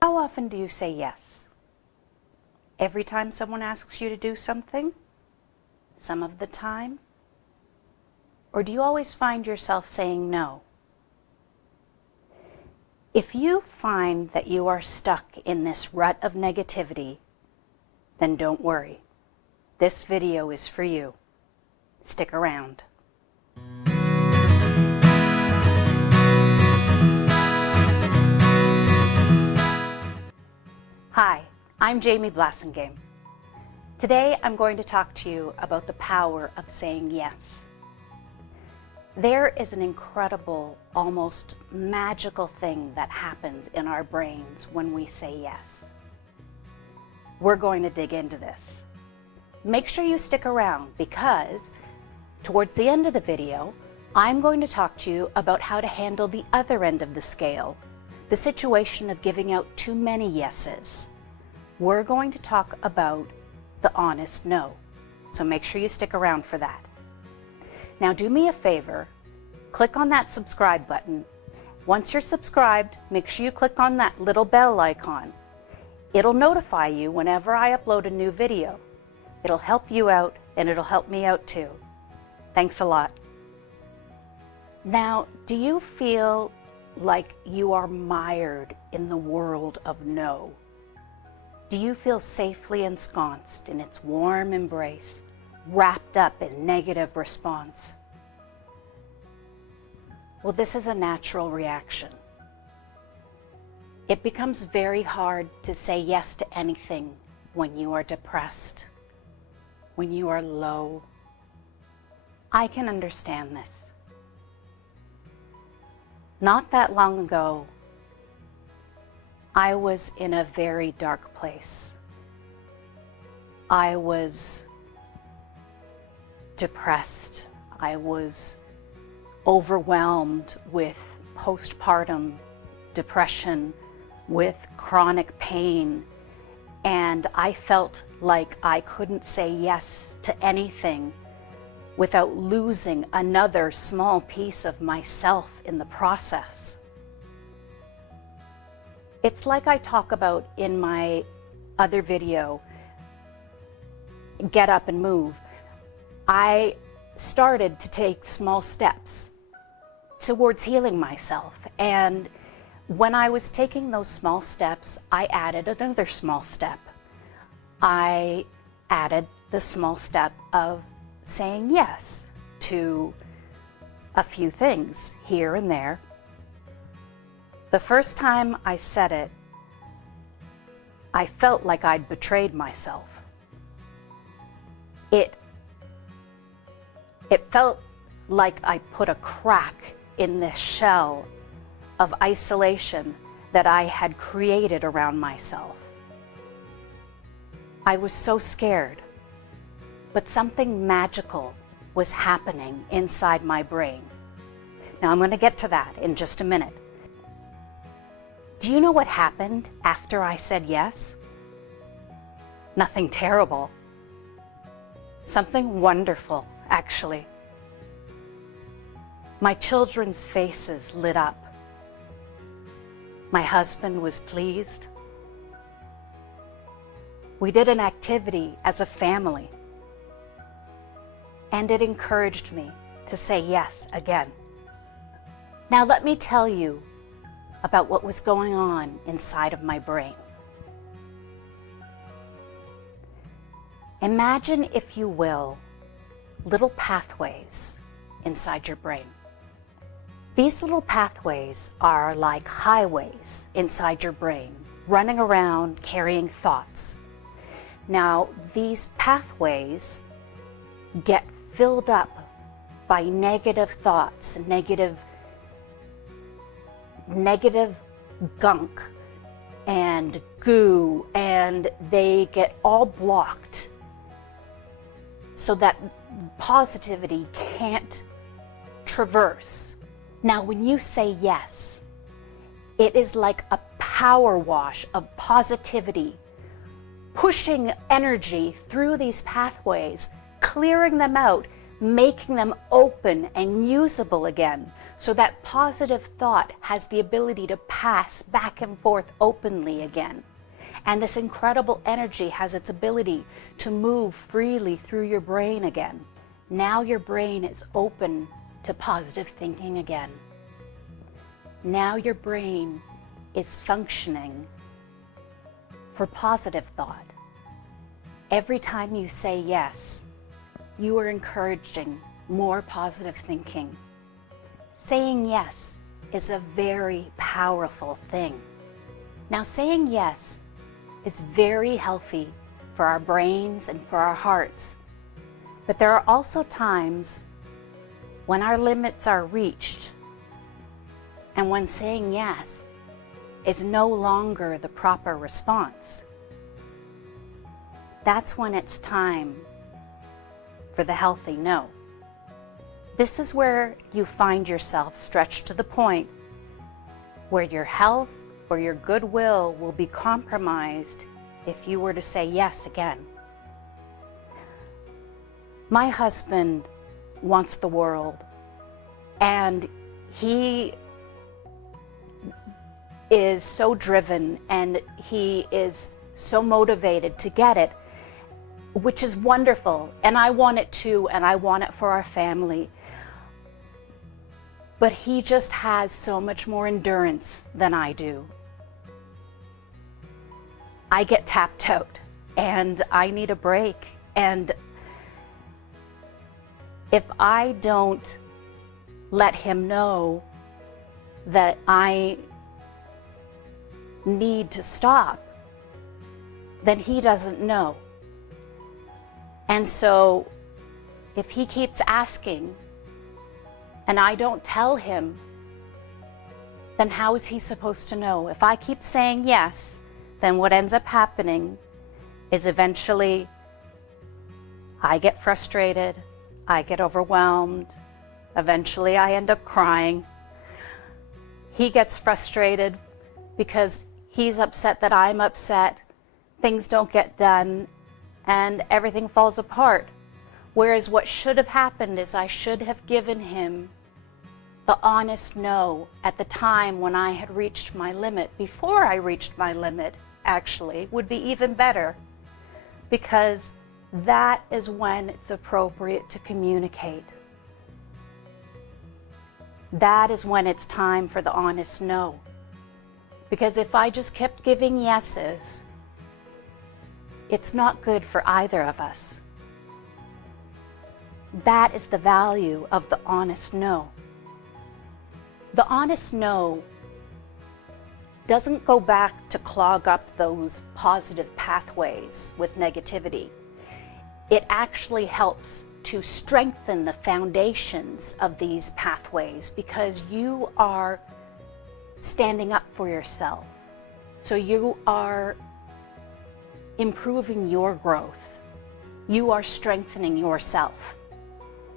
How often do you say yes? Every time someone asks you to do something? Some of the time? Or do you always find yourself saying no? If you find that you are stuck in this rut of negativity, then don't worry. This video is for you. Stick around. Hi, I'm Jamie Blassingame. Today I'm going to talk to you about the power of saying yes. There is an incredible, almost magical thing that happens in our brains when we say yes. We're going to dig into this. Make sure you stick around because towards the end of the video, I'm going to talk to you about how to handle the other end of the scale, the situation of giving out too many yeses. We're going to talk about the honest no. So make sure you stick around for that. Now do me a favor, click on that subscribe button. Once you're subscribed, make sure you click on that little bell icon. It'll notify you whenever I upload a new video. It'll help you out and it'll help me out too. Thanks a lot. Now, do you feel like you are mired in the world of no? Do you feel safely ensconced in its warm embrace, wrapped up in negative response? Well, this is a natural reaction. It becomes very hard to say yes to anything when you are depressed, when you are low. I can understand this. Not that long ago, I was in a very dark place. I was depressed. I was overwhelmed with postpartum depression, with chronic pain, and I felt like I couldn't say yes to anything without losing another small piece of myself in the process. It's like I talk about in my other video, Get Up and Move. I started to take small steps towards healing myself, and when I was taking those small steps, I added another small step. I added the small step of saying yes to a few things here and there. The first time I said it, I felt like I'd betrayed myself. It felt like I put a crack in this shell of isolation that I had created around myself. I was so scared, but something magical was happening inside my brain. Now I'm going to get to that in just a minute. Do you know what happened after I said yes? Nothing terrible. Something wonderful, actually. My children's faces lit up. My husband was pleased. We did an activity as a family, and it encouraged me to say yes again. Now let me tell you about what was going on inside of my brain. Imagine, if you will, little pathways inside your brain. These little pathways are like highways inside your brain, running around carrying thoughts. Now, these pathways get filled up by negative thoughts, negative gunk and goo, and they get all blocked so that positivity can't traverse. Now, when you say yes, it is like a power wash of positivity, pushing energy through these pathways, clearing them out, making them open and usable again so that positive thought has the ability to pass back and forth openly again. And this incredible energy has its ability to move freely through your brain again. Now your brain is open to positive thinking again. Now your brain is functioning for positive thought. Every time you say yes, you are encouraging more positive thinking. Saying yes is a very powerful thing. Now, saying yes is very healthy for our brains and for our hearts. But there are also times when our limits are reached and when saying yes is no longer the proper response. That's when it's time for the healthy no. This is where you find yourself stretched to the point where your health or your goodwill will be compromised if you were to say yes again. My husband wants the world, and he is so driven and he is so motivated to get it, which is wonderful, and I want it too, and I want it for our family. But he just has so much more endurance than I do. I get tapped out and I need a break, and if I don't let him know that I need to stop, then he doesn't know. And so if he keeps asking and I don't tell him, then how is he supposed to know? If I keep saying yes, then what ends up happening is eventually I get frustrated, I get overwhelmed, eventually I end up crying. He gets frustrated because he's upset that I'm upset, things don't get done, and everything falls apart. Whereas what should have happened is I should have given him the honest no at the time when I had reached my limit. Before I reached my limit, actually, would be even better, because that is when it's appropriate to communicate. That is when it's time for the honest no. Because if I just kept giving yeses, it's not good for either of us. That is the value of the honest no. The honest no doesn't go back to clog up those positive pathways with negativity. It actually helps to strengthen the foundations of these pathways, because you are standing up for yourself. So you are improving your growth. You are strengthening yourself,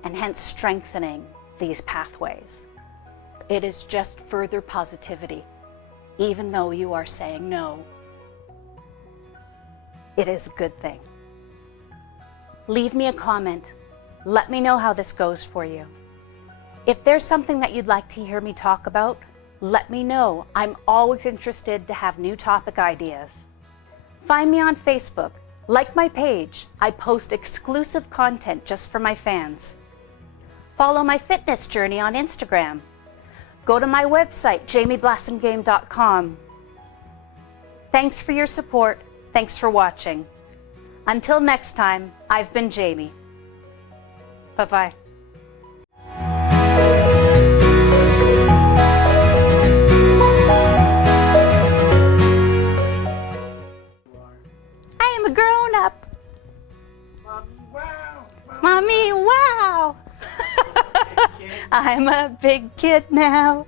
and hence strengthening these pathways. It is just further positivity. Even though you are saying no, it is a good thing. Leave me a comment. Let me know how this goes for you. If there's something that you'd like to hear me talk about, let me know. I'm always interested to have new topic ideas. Find me on Facebook. Like my page. I post exclusive content just for my fans. Follow my fitness journey on Instagram. Go to my website, jamieblassingame.com. Thanks for your support. Thanks for watching. Until next time, I've been Jamie. Bye-bye. I am a grown-up. Mommy, wow. Mommy, wow. I'm a big kid now.